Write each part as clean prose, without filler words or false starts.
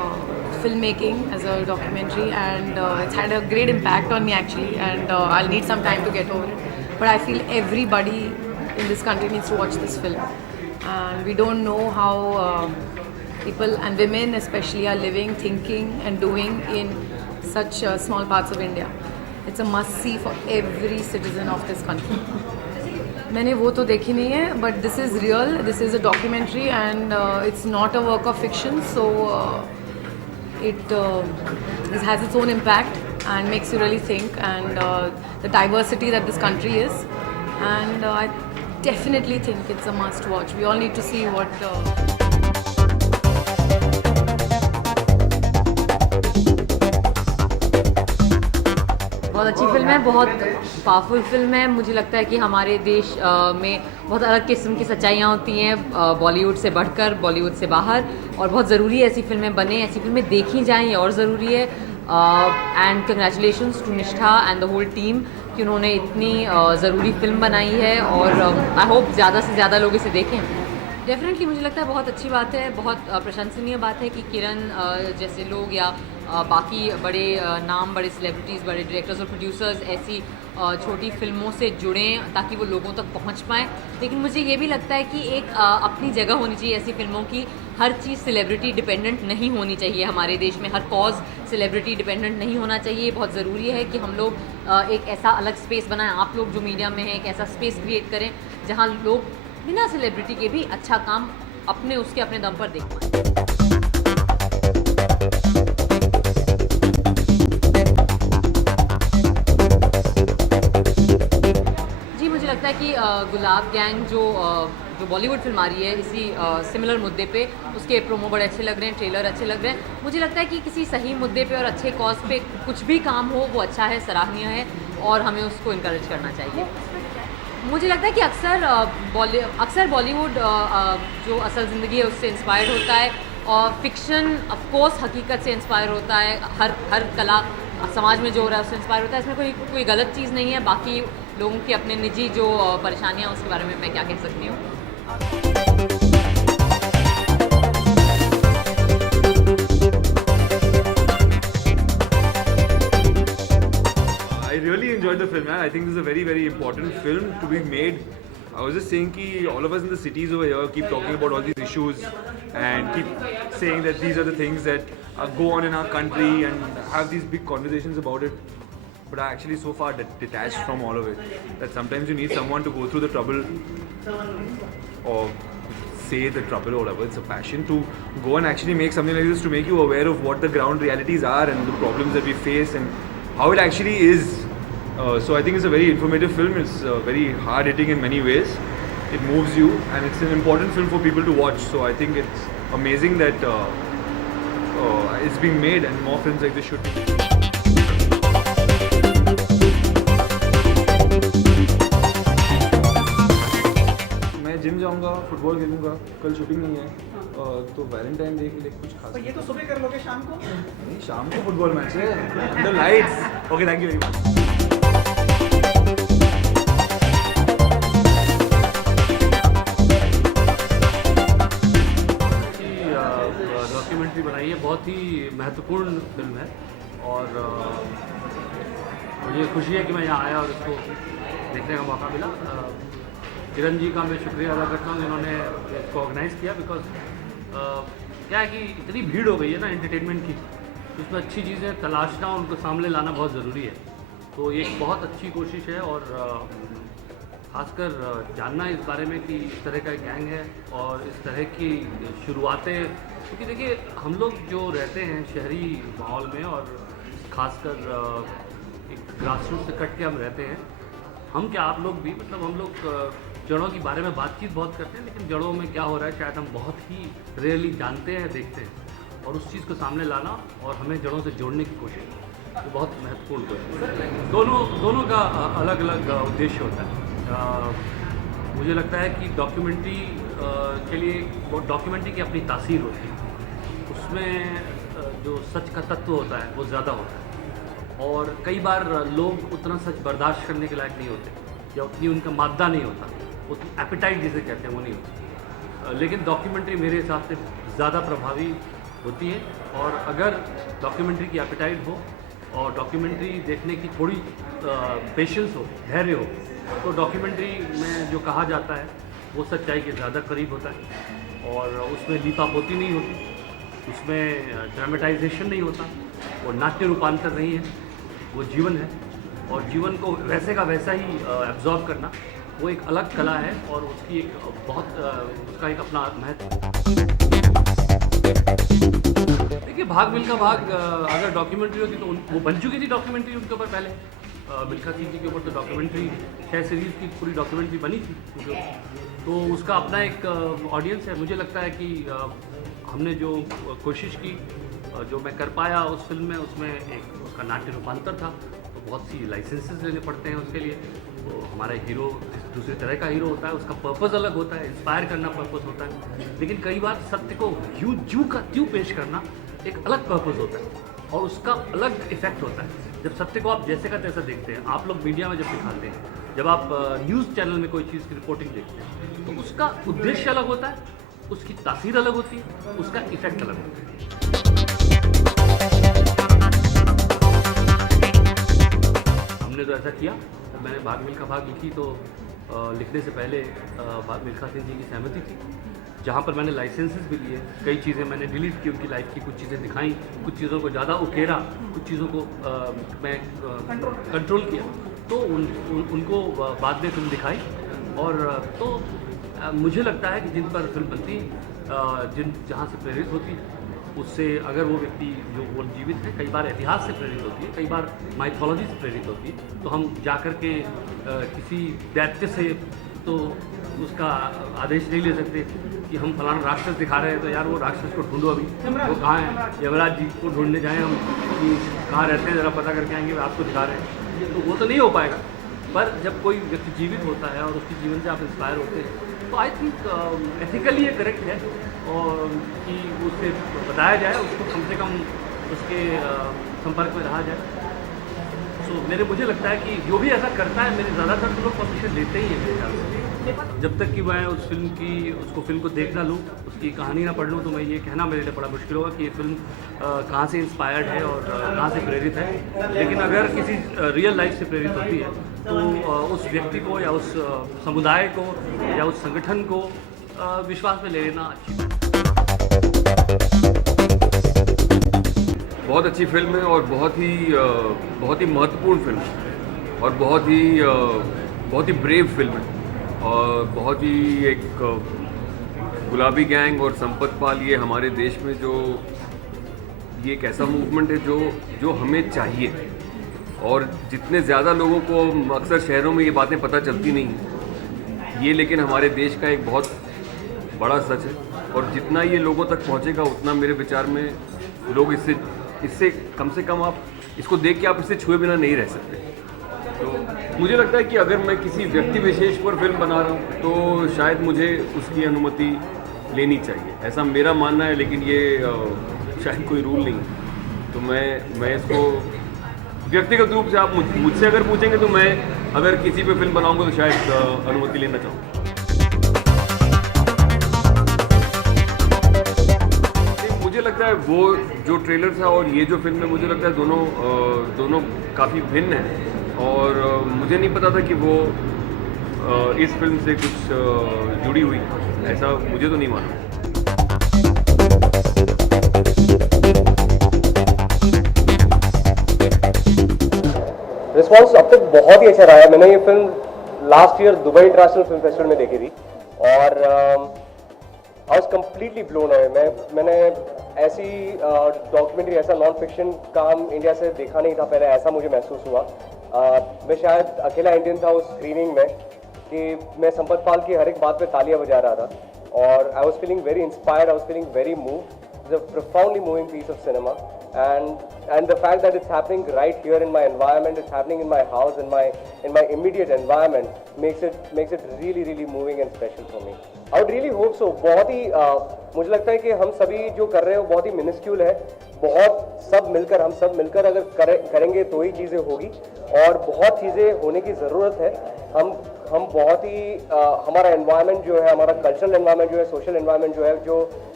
filmmaking as a documentary, and it's had a great impact on me actually. And I'll need some time to get over it. But I feel everybody in this country needs to watch this film. And we don't know how people and women especially are living, thinking, and doing in such small parts of India. It's a must see for every citizen of this country. मैंने वो तो देखी नहीं है, but this is real, this is a documentary, and it's not a work of fiction, so it has its own impact and makes you really think, and the diversity that this country is, and I definitely think it's a must watch. We all need to see what बहुत अच्छी film है, बहुत powerful film है। मुझे लगता है कि हमारे देश में बहुत अलग किस्म की सच्चाइयाँ होती हैं, बॉलीवुड से बढ़कर, बॉलीवुड से बाहर, और बहुत ज़रूरी है ऐसी फिल्में बने, ऐसी फिल्में देखी जाएँ, ये और ज़रूरी है। एंड कंग्रेचुलेशंस टू निष्ठा एंड द होल टीम कि उन्होंने इतनी ज़रूरी फिल्म बनाई है, और आई होप ज़्यादा से ज़्यादा लोग इसे देखें। डेफिनेटली मुझे लगता है बहुत अच्छी बात है, बहुत प्रशंसनीय बात है कि किरण जैसे लोग या बाकी बड़े नाम, बड़े सेलिब्रिटीज़, बड़े डायरेक्टर्स और प्रोड्यूसर्स ऐसी छोटी फिल्मों से जुड़ें ताकि वो लोगों तक पहुंच पाएँ। लेकिन मुझे ये भी लगता है कि एक अपनी जगह होनी चाहिए ऐसी फिल्मों की। हर चीज़ सेलिब्रिटी डिपेंडेंट नहीं होनी चाहिए हमारे देश में, हर कॉज सेलिब्रिटी डिपेंडेंट नहीं होना चाहिए। बहुत ज़रूरी है कि हम लोग एक ऐसा अलग स्पेस बनाएं, आप लोग जो मीडिया में हैं एक ऐसा स्पेस क्रिएट करें जहाँ लोग बिना सेलिब्रिटी के भी अच्छा काम अपने दम पर देख पाएँ। जी, मुझे लगता है कि गुलाब गैंग जो बॉलीवुड फिल्म आ रही है इसी सिमिलर मुद्दे पे, उसके प्रोमो बड़े अच्छे लग रहे हैं, ट्रेलर अच्छे लग रहे हैं। मुझे लगता है कि किसी सही मुद्दे पे और अच्छे कॉज पे कुछ भी काम हो वो अच्छा है, सराहनीय है, और हमें उसको इनकरेज करना चाहिए। मुझे लगता है कि अक्सर बॉलीवुड जो असल ज़िंदगी है उससे इंस्पायर्ड होता है, और फिक्शन ऑफ कोर्स हकीकत से इंस्पायर होता है। हर कला समाज में जो हो रहा है उससे इंस्पायर होता है, इसमें कोई गलत चीज़ नहीं है। बाकी लोगों की अपने निजी जो परेशानियाँ उसके बारे में मैं क्या कह सकती हूँ। I really enjoyed the film, man. I think this is a very, very important film to be made. I was just saying that all of us in the cities over here keep talking about all these issues and keep saying that these are the things that go on in our country and have these big conversations about it. But I actually so far detached from all of it that sometimes you need someone to go through the trouble or say the trouble or whatever. It's a passion to go and actually make something like this, to make you aware of what the ground realities are and the problems that we face and how it actually is. So I think it's a very informative film. It's very hard hitting in many ways. It moves you, and it's an important film for people to watch. So I think it's amazing that it's being made, and more films like this should be. मैं gym जाऊंगा, football खेलूंगा, कल shooting नहीं है, तो Valentine day के लिए कुछ खास। ये तो सुबह कर लोगे, शाम को नहीं, शाम को फुटबॉल मैच है under lights. Okay, thank you very much. Documentary बनाई है, बहुत ही महत्वपूर्ण फिल्म है, और मुझे खुशी है कि मैं यहाँ आया और इसको देखने का मौका मिला। किरण जी का मैं शुक्रिया अदा करता हूँ जिन्होंने इसको ऑर्गेनाइज़ किया, बिकॉज क्या है कि इतनी भीड़ हो गई है ना एंटरटेनमेंट की, उसमें अच्छी चीज़ें तलाशना, उनको सामने लाना बहुत ज़रूरी है। तो ये एक बहुत अच्छी कोशिश है, और खासकर जानना इस बारे में कि इस तरह का गैंग है और इस तरह की शुरुआतें, क्योंकि देखिए हम लोग जो रहते हैं शहरी माहौल में, और खासकर एक ग्रासरूट से कट के हम रहते हैं, हम क्या आप लोग भी, मतलब हम लोग जड़ों के बारे में बातचीत बहुत करते हैं, लेकिन जड़ों में क्या हो रहा है शायद हम बहुत ही रेयरली जानते हैं, देखते हैं, और उस चीज़ को सामने लाना और हमें जड़ों से जोड़ने की कोशिश, तो बहुत महत्वपूर्ण कोशिश है। दोनों का अलग अलग उद्देश्य होता है। मुझे लगता है कि डॉक्यूमेंट्री के लिए वो डॉक्यूमेंट्री की अपनी तासीर होती है, उसमें जो सच का तत्व होता है वो ज़्यादा होता है, और कई बार लोग उतना सच बर्दाश्त करने के लायक नहीं होते, या उतनी उनका मादा नहीं होता, उतनी एपिटाइट जिसे कहते हैं वो नहीं होती। लेकिन डॉक्यूमेंट्री मेरे हिसाब से ज़्यादा प्रभावी होती है। और अगर डॉक्यूमेंट्री की एपेटाइट हो और डॉक्यूमेंट्री देखने की थोड़ी पेशेंस हो, धैर्य हो, तो डॉक्यूमेंट्री में जो कहा जाता है वो सच्चाई के ज़्यादा करीब होता है और उसमें लीपापोती नहीं होती, उसमें ड्रामेटाइजेशन नहीं होता, वो नाट्य रूपांतर नहीं है, वो जीवन है। और जीवन को वैसे का वैसा ही एब्जॉर्ब करना वो एक अलग कला है और उसकी एक बहुत उसका एक अपना महत्व। देखिए, भाग मिल्खा भाग अगर डॉक्यूमेंट्री होती तो वो बन चुकी थी डॉक्यूमेंट्री उनके ऊपर पहले। मिल्खा सिंह जी के ऊपर तो डॉक्यूमेंट्री 6 सीरीज़ की पूरी डॉक्यूमेंट्री बनी थी, तो उसका अपना एक ऑडियंस है। मुझे लगता है कि हमने जो कोशिश की, जो मैं कर पाया उस फिल्म में, उसमें एक उसका नाट्य रूपांतर था। तो बहुत सी लाइसेंसेस लेने पड़ते हैं उसके लिए। तो हमारा हीरो दूसरे तरह का हीरो होता है, उसका पर्पज़ अलग होता है, इंस्पायर करना पर्पज़ होता है। लेकिन कई बार सत्य को जू का त्यों पेश करना एक अलग पर्पज़ होता है और उसका अलग इफेक्ट होता है। जब सत्य को आप जैसे का तैसा देखते हैं, आप लोग मीडिया में जब दिखाते हैं, जब आप न्यूज़ चैनल में कोई चीज़ की रिपोर्टिंग देखते हैं, तो उसका उद्देश्य अलग होता है, उसकी तासीर अलग होती है, उसका इफेक्ट अलग होता है। हमने तो ऐसा किया। मैंने भाग मिल्खा भाग लिखी तो लिखने से पहले भाग मिल्खा सिंह जी की सहमति थी, जहाँ पर मैंने लाइसेंसेस भी लिए। कई चीज़ें मैंने डिलीट की उनकी लाइफ की, कुछ चीज़ें दिखाई, कुछ चीज़ों को ज़्यादा उकेरा, कुछ चीज़ों को मैं कंट्रोल किया। तो उनको बाद में फिल्म दिखाई और तो मुझे लगता है कि जिन पर फिल्म बनती, जहाँ से प्रेरित होती, उससे अगर वो व्यक्ति जो वो जीवित है, कई बार इतिहास से प्रेरित होती है, कई बार माइथोलॉजी से प्रेरित होती है, तो हम जा कर के किसी दैत्य से तो उसका आदेश नहीं ले सकते कि हम फलाना राक्षस दिखा रहे हैं तो यार वो राक्षस को ढूंढो, अभी वो कहाँ है, यमराज जी को ढूंढने जाएं हम कि कहाँ रहते हैं, ज़रा पता करके आएंगे, आपको दिखा रहे हैं, तो वो तो नहीं हो पाएगा। पर जब कोई व्यक्ति जीवित होता है और उसके जीवन से आप इंस्पायर होते हैं, तो आई थिंक एथिकली ये करेक्ट है और कि उसे बताया जाए, उसको कम से कम उसके संपर्क में रहा जाए। सो मुझे लगता है कि जो भी ऐसा करता है, मेरे ज़्यादातर तो लोग परमिशन लेते ही हैं मेरे ख्याल से। जब तक कि मैं उस फिल्म को देख ना लूँ, उसकी कहानी ना पढ़ लूँ, तो मैं ये कहना मेरे लिए बड़ा मुश्किल होगा कि ये फिल्म कहाँ से इंस्पायर्ड है और कहाँ से प्रेरित है। लेकिन अगर किसी रियल लाइफ से प्रेरित होती है तो उस व्यक्ति को या उस समुदाय को या उस संगठन को विश्वास में ले लेना अच्छी बात है। बहुत अच्छी फिल्म है और बहुत ही महत्वपूर्ण फिल्म है और बहुत ही ब्रेव फिल्म है और बहुत ही एक गुलाबी गैंग और संपत पाल, ये हमारे देश में जो ये एक ऐसा मूवमेंट है जो हमें चाहिए। और जितने ज़्यादा लोगों को अक्सर शहरों में ये बातें पता चलती नहीं हैं, ये लेकिन हमारे देश का एक बहुत बड़ा सच है। और जितना ये लोगों तक पहुँचेगा, उतना मेरे विचार में लोग इससे कम से कम आप इसको देख के आप इससे छुए बिना नहीं रह सकते। तो मुझे लगता है कि अगर मैं किसी व्यक्ति विशेष पर फिल्म बना रहा हूँ तो शायद मुझे उसकी अनुमति लेनी चाहिए, ऐसा मेरा मानना है। लेकिन ये शायद कोई रूल नहीं, तो मैं इसको व्यक्तिगत रूप से आप मुझसे अगर पूछेंगे तो मैं अगर किसी पे फिल्म बनाऊंगा तो शायद अनुमति लेना चाहूँगा। मुझे लगता है वो जो ट्रेलर था और ये जो फिल्म है, मुझे लगता है दोनों काफ़ी भिन्न हैं और मुझे नहीं पता था कि वो इस फिल्म से कुछ जुड़ी हुई, ऐसा मुझे तो नहीं मालूम। रिस्पॉन्स अब तक बहुत ही अच्छा रहा है। मैंने ये film last year Dubai international film festival में देखी थी और I was completely blown away. मैंने ऐसी डॉक्यूमेंट्री, ऐसा नॉन फिक्शन काम इंडिया से देखा नहीं था पहले, ऐसा मुझे महसूस हुआ। मैं शायद अकेला इंडियन था उस स्क्रीनिंग में कि मैं संपत पाल की हर एक बात पे तालियां बजा रहा था और I was feeling very inspired, I was feeling very moved. It's a profoundly moving piece of cinema, and the fact that it's happening right here in my environment, it's happening in my house, in my immediate environment, makes it really moving and special for me. I would really hope so. बहुत ही मुझे लगता है कि हम सभी जो कर रहे हैं वो बहुत ही मिनिस्क्यूल है। हम सब मिलकर अगर करेंगे तो ही चीज़ें होगी और बहुत चीज़ें होने की ज़रूरत है। हम बहुत ही हमारा एनवायरनमेंट जो है, हमारा कल्चरल एनवायरनमेंट जो है, सोशल एनवायरनमेंट जो है, जो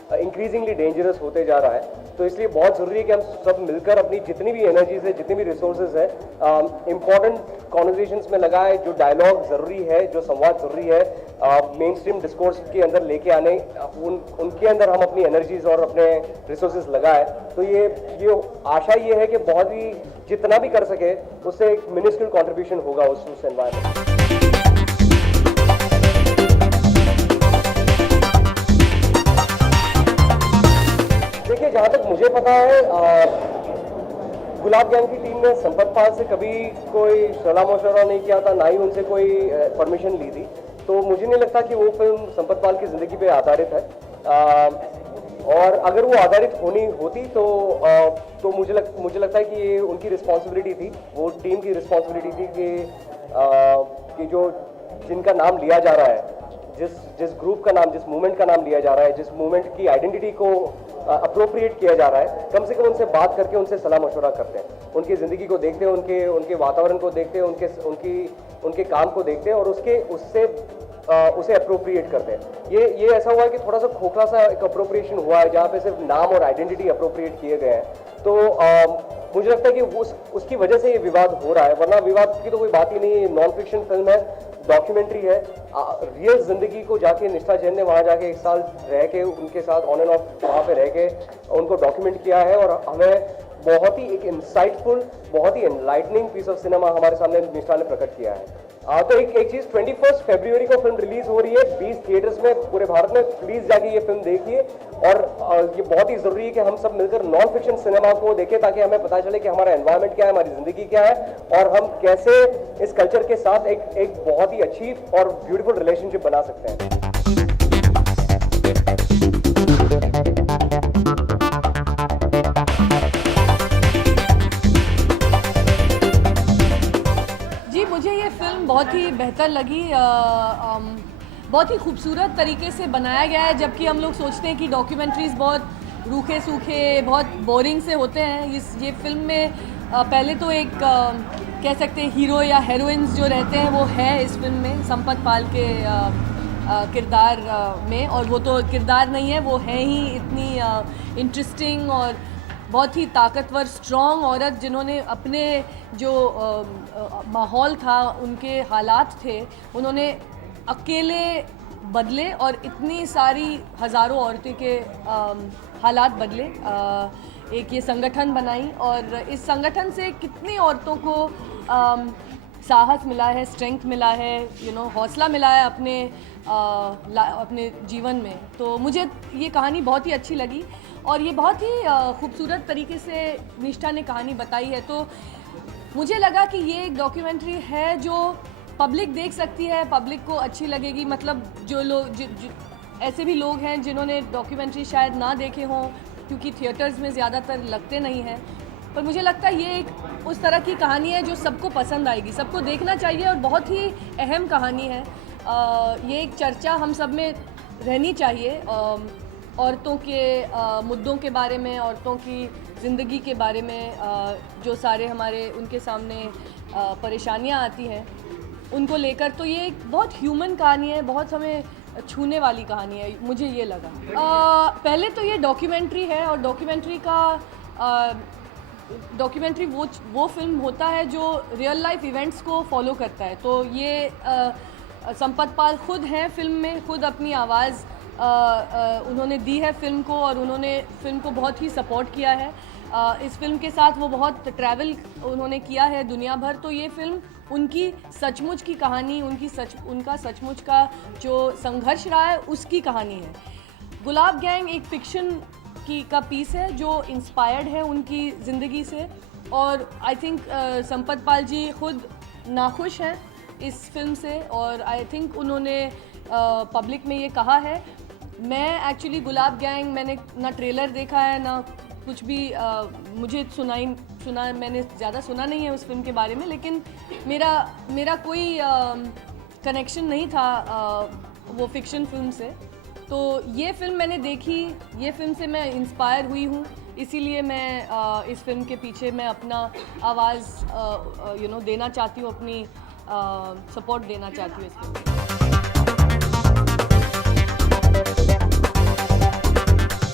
इंक्रीजिंगली डेंजरस होते जा रहा है। तो इसलिए बहुत ज़रूरी है कि हम सब मिलकर अपनी जितनी भी एनर्जीज है, जितनी भी रिसोर्सेज है, इम्पॉर्टेंट कॉन्वर्जेशंस में लगाए, जो डायलॉग ज़रूरी है, जो संवाद ज़रूरी है, मेन स्ट्रीम डिस्कोर्स के अंदर लेके आने, उनके अंदर हम अपनी एनर्जीज और अपने रिसोर्सेज लगाए। तो ये आशा ये है कि बहुत ही जितना भी कर सके उससे एक मिनिस्ट्रियल कॉन्ट्रीब्यूशन होगा उस एनवायरमेंट। देखिए, जहाँ तक मुझे पता है, गुलाब गैंग की टीम ने संपत पाल से कभी कोई सलाह मशवरा नहीं किया था, ना ही उनसे कोई परमिशन ली थी। तो मुझे नहीं लगता कि वो फिल्म संपत पाल की ज़िंदगी पे आधारित है। और अगर वो आधारित होती तो मुझे लगता है कि ये उनकी रिस्पॉन्सिबिलिटी थी, वो टीम की रिस्पॉन्सिबिलिटी थी कि जो जिनका नाम लिया जा रहा है, जिस ग्रुप का नाम, जिस मूवमेंट का नाम लिया जा रहा है, जिस मूवमेंट की आइडेंटिटी को अप्रोप्रिएट किया जा रहा है, कम से कम उनसे बात करके उनसे सलाह मशवरा करते हैं, उनकी ज़िंदगी को देखते हैं, उनके वातावरण को देखते हैं, उनके काम को देखते हैं और उसे अप्रोप्रिएट करते हैं। ये ऐसा हुआ है कि थोड़ा सा खोखला सा एक अप्रोप्रिएशन हुआ है, जहाँ पे सिर्फ नाम और आइडेंटिटी अप्रोप्रिएट किए गए हैं। तो मुझे लगता है कि उसकी वजह से ये विवाद हो रहा है, वरना विवाद की तो कोई बात ही नहीं है। नॉन फिक्शन फिल्म है, डॉक्यूमेंट्री है, रियल जिंदगी को जाके निष्ठा जैन ने वहाँ जाके 1 साल रह के उनके साथ ऑन एंड ऑफ वहाँ पे रह के उनको डॉक्यूमेंट किया है और हमें बहुत ही एक इंसाइटफुल, बहुत ही एनलाइटनिंग पीस ऑफ सिनेमा हमारे सामने निष्ठा ने प्रकट किया है। तो एक चीज़, 21 फरवरी को फिल्म रिलीज हो रही है 20 थिएटर्स में पूरे भारत में। प्लीज़ जाके ये फिल्म देखिए और ये बहुत ही ज़रूरी है कि हम सब मिलकर नॉन फिक्शन सिनेमा को देखें, ताकि हमें पता चले कि हमारा एनवायरनमेंट क्या है, हमारी ज़िंदगी क्या है और हम कैसे इस कल्चर के साथ एक बहुत ही अच्छी और ब्यूटीफुल रिलेशनशिप बना सकते हैं। मुझे ये फिल्म बहुत ही बेहतर लगी, बहुत ही खूबसूरत तरीके से बनाया गया है। जबकि हम लोग सोचते हैं कि डॉक्यूमेंट्रीज़ बहुत रूखे सूखे, बहुत बोरिंग से होते हैं, ये फिल्म में पहले तो एक कह सकते हैं हीरो या हीरोइंस जो रहते हैं वो है इस फिल्म में संपत पाल के किरदार में, और वो तो किरदार नहीं है, वो है ही इतनी इंटरेस्टिंग और बहुत ही ताकतवर स्ट्रॉन्ग औरत, जिन्होंने अपने जो माहौल था, उनके हालात थे, उन्होंने अकेले बदले और इतनी सारी हज़ारों औरतें के हालात बदले। एक ये संगठन बनाई और इस संगठन से कितनी औरतों को साहस मिला है, स्ट्रेंथ मिला है, हौसला मिला है अपने जीवन में। तो मुझे ये कहानी बहुत ही अच्छी लगी और ये बहुत ही खूबसूरत तरीके से निष्ठा ने कहानी बताई है। तो मुझे लगा कि ये एक डॉक्यूमेंट्री है जो पब्लिक देख सकती है, पब्लिक को अच्छी लगेगी। मतलब जो लोग ऐसे भी लोग हैं जिन्होंने डॉक्यूमेंट्री शायद ना देखे हों, क्योंकि थिएटर्स में ज़्यादातर लगते नहीं हैं, पर मुझे लगता है ये एक उस तरह की कहानी है जो सबको पसंद आएगी, सबको देखना चाहिए और बहुत ही अहम कहानी है। ये एक चर्चा हम सब में रहनी चाहिए, औरतों के मुद्दों के बारे में, औरतों की ज़िंदगी के बारे में, जो सारे हमारे उनके सामने परेशानियां आती हैं उनको लेकर। तो ये एक बहुत ह्यूमन कहानी है, बहुत हमें छूने वाली कहानी है, मुझे ये लगा। पहले तो ये डॉक्यूमेंट्री है और डॉक्यूमेंट्री वो फिल्म होता है जो रियल लाइफ इवेंट्स को फॉलो करता है। तो ये संपत पाल खुद हैं फिल्म में, खुद अपनी आवाज़ उन्होंने दी है फिल्म को और उन्होंने फिल्म को बहुत ही सपोर्ट किया है। इस फिल्म के साथ वो बहुत ट्रैवल उन्होंने किया है दुनिया भर। तो ये फिल्म उनकी सचमुच की कहानी, उनका सचमुच का जो संघर्ष रहा है उसकी कहानी है। गुलाब गैंग एक फिक्शन का पीस है जो इंस्पायर्ड है उनकी ज़िंदगी से, और आई थिंक संपत पाल जी खुद नाखुश हैं इस फिल्म से, और आई थिंक उन्होंने पब्लिक में ये कहा है। मैं एक्चुअली गुलाब गैंग मैंने ना ट्रेलर देखा है ना कुछ भी मुझे सुना मैंने ज़्यादा सुना नहीं है उस फिल्म के बारे में, लेकिन मेरा कोई कनेक्शन नहीं था वो फिक्शन फिल्म से। तो ये फिल्म मैंने देखी, ये फिल्म से मैं इंस्पायर हुई हूँ, इसीलिए मैं इस फिल्म के पीछे मैं अपना आवाज़ देना चाहती हूँ, अपनी सपोर्ट देना चाहती हूँ इस फिल्म।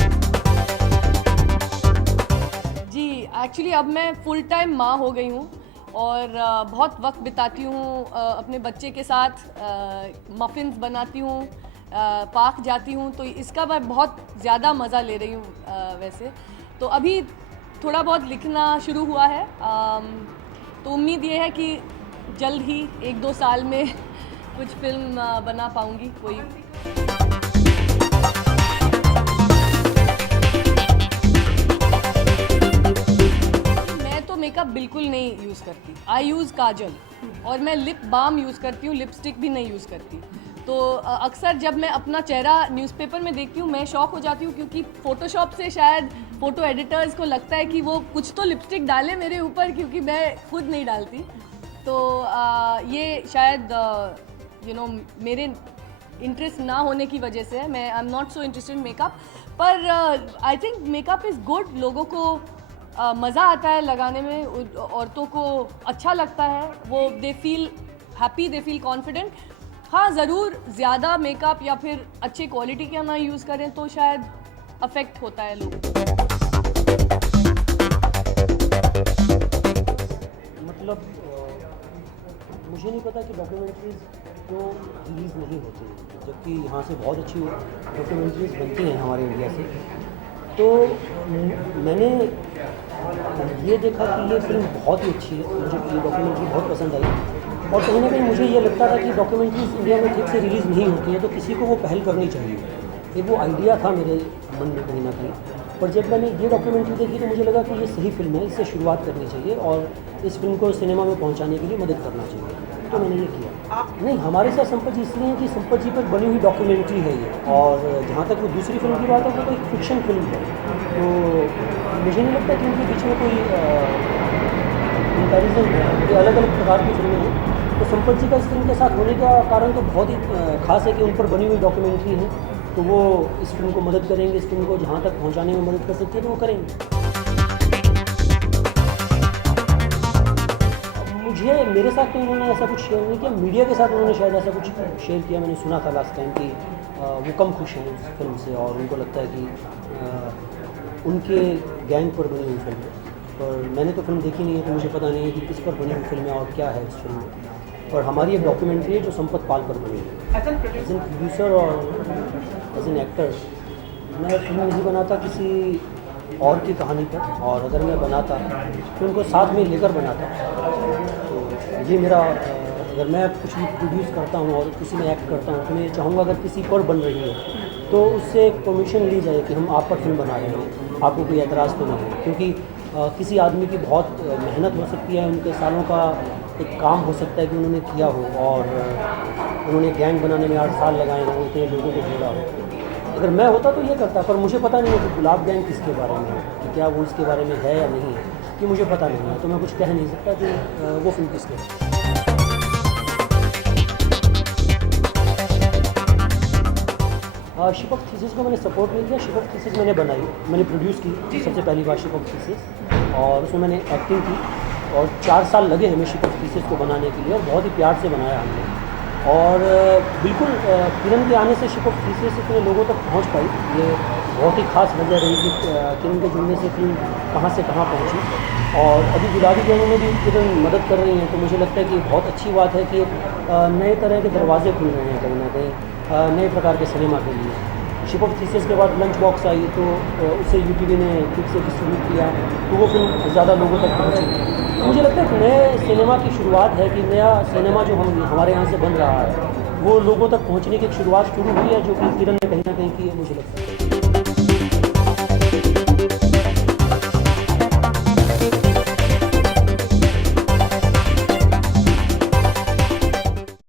एक्चुअली अब मैं फुल टाइम माँ हो गई हूँ और बहुत वक्त बिताती हूँ अपने बच्चे के साथ, मफ़िन्स बनाती हूँ, पार्क जाती हूँ, तो इसका मैं बहुत ज़्यादा मज़ा ले रही हूँ वैसे। तो अभी थोड़ा बहुत लिखना शुरू हुआ है, तो उम्मीद ये है कि जल्द ही 1-2 साल में कुछ फिल्म बना पाऊँगी कोई। मेकअप बिल्कुल नहीं यूज़ करती, आई यूज़ काजल और मैं लिप बाम यूज़ करती हूँ, लिपस्टिक भी नहीं यूज़ करती। तो अक्सर जब मैं अपना चेहरा न्यूज़पेपर में देखती हूँ मैं शॉक हो जाती हूँ, क्योंकि फ़ोटोशॉप से शायद फ़ोटो एडिटर्स को लगता है कि वो कुछ तो लिपस्टिक डाले मेरे ऊपर, क्योंकि मैं खुद नहीं डालती। तो ये शायद मेरे इंटरेस्ट ना होने की वजह से है। मैं I am not so interested in makeup, पर I think makeup is good. लोगों को मज़ा आता है लगाने में, औरतों को अच्छा लगता है, वो they feel happy, they feel confident. हाँ, ज़रूर ज़्यादा मेकअप या फिर अच्छे क्वालिटी का ना यूज़ करें तो शायद अफेक्ट होता है लोगों को। मतलब मुझे नहीं पता कि डॉक्यूमेंट्रीज़ क्यों रिलीज़ नहीं होती, जबकि यहाँ से बहुत अच्छी डॉक्यूमेंट्रीज़ बनती हैं हमारे इंडिया से। तो मैंने ये देखा कि ये फिल्म बहुत ही अच्छी है, मुझे ये डॉक्यूमेंट्री बहुत पसंद आई, और कहीं ना कहीं मुझे ये लगता था कि डॉक्यूमेंट्रीज़ इंडिया में ठीक से रिलीज़ नहीं होती हैं, तो किसी को वो पहल करनी चाहिए। एक वो आइडिया था मेरे मन में कहीं ना कहीं, पर जब मैंने ये डॉक्यूमेंट्री देखी तो मुझे लगा कि ये सही फिल्म है, इससे शुरुआत करनी चाहिए और इस फिल्म को सिनेमा में पहुंचाने के लिए मदद करना चाहिए, तो मैंने ये किया। नहीं, हमारे साथ संपत जी इसलिए है कि संपत जी पर बनी हुई डॉक्यूमेंट्री है ये, और जहाँ तक वो दूसरी फिल्म की बात है वो तो एक फिक्शन फिल्म है, तो मुझे नहीं लगता कि उनके बीच में कोई कंपैरिजन है, ये अलग अलग प्रकार की फिल्में हैं। तो संपत जी का इस फिल्म के साथ होने का कारण तो बहुत ही खास है कि उन पर बनी हुई डॉक्यूमेंट्री है, तो वो इस फिल्म को मदद करेंगे, इस फिल्म को जहाँ तक पहुँचाने में मदद कर सकते हैं तो वो करेंगे। मेरे साथ तो उन्होंने ऐसा कुछ शेयर नहीं किया, मीडिया के साथ उन्होंने शायद ऐसा कुछ शेयर किया। मैंने सुना था लास्ट टाइम कि वो कम खुश हैं उस फिल्म से और उनको लगता है कि उनके गैंग पर बनी हुई फिल्म है, पर मैंने तो फिल्म देखी नहीं है तो मुझे पता नहीं है कि किस पर बनी हुई फिल्म है और क्या है इस फिल्म में। और हमारी एक डॉक्यूमेंट्री है जो संपत पाल पर बनी है। एज एन प्रोड्यूसर और एज एन एक्टर मैं फिल्म नहीं बनाता किसी और की कहानी पर, और अगर मैं बनाता तो उनको साथ में लेकर बनाता। तो ये मेरा अगर मैं कुछ भी प्रोड्यूस करता हूँ और किसी में एक्ट करता हूँ तो मैं चाहूँगा अगर किसी पर बन रही है तो उससे परमिशन ली जाए कि हम आप पर फिल्म बना रहे हैं, आपको कोई एतराज़ तो नहीं है, क्योंकि किसी आदमी की बहुत मेहनत हो सकती है, उनके सालों का एक काम हो सकता है कि उन्होंने किया हो और उन्होंने गैंग बनाने में 8 साल लगाए हों, इतने लोगों को जोड़ा हो। अगर मैं होता तो ये करता, पर मुझे पता नहीं है कि गुलाब गैंग किसके बारे में है, कि क्या वो इसके बारे में है या नहीं है, कि मुझे पता नहीं है, तो मैं कुछ कह नहीं सकता कि वो फिल्म किसके है। शिप ऑफ थीसिस को मैंने सपोर्ट नहीं किया। शिप ऑफ थीसिस मैंने बनाई, मैंने प्रोड्यूस की सबसे पहली बार शिप ऑफ थीसिस, और उसमें मैंने एक्टिंग की और 4 साल लगे हमें शिप ऑफ थीसिस को बनाने के लिए, और बहुत ही प्यार से बनाया हमने। और बिल्कुल किरण के आने से शिप ऑफ थीसिस इतने लोगों तक पहुंच पाई, ये बहुत ही खास वजह रही कि किरण के जुड़ने से फिल्म कहां से कहां पहुंची। और अभी गुलाबी गैंग में भी किरण मदद कर रही हैं, तो मुझे लगता है कि बहुत अच्छी बात है कि नए तरह के दरवाजे खुल रहे हैं कहीं ना कहीं नए प्रकार के सिनेमा के लिए। शिप ऑफ थीसिस के बाद लंच बॉक्स आई, तो उसे यूटीवी ने ठीक से डिस्ट्रीब्यूट किया, तो वो फिल्म ज़्यादा लोगों तक पहुँची। तो मुझे लगता है कि नए सिनेमा की शुरुआत है, कि नया सिनेमा जो हमारे यहाँ से बन रहा है वो लोगों तक पहुँचने की एक शुरुआत शुरू हुई है, जो कि किरण ने कहीं ना कहीं की है, मुझे लगता है।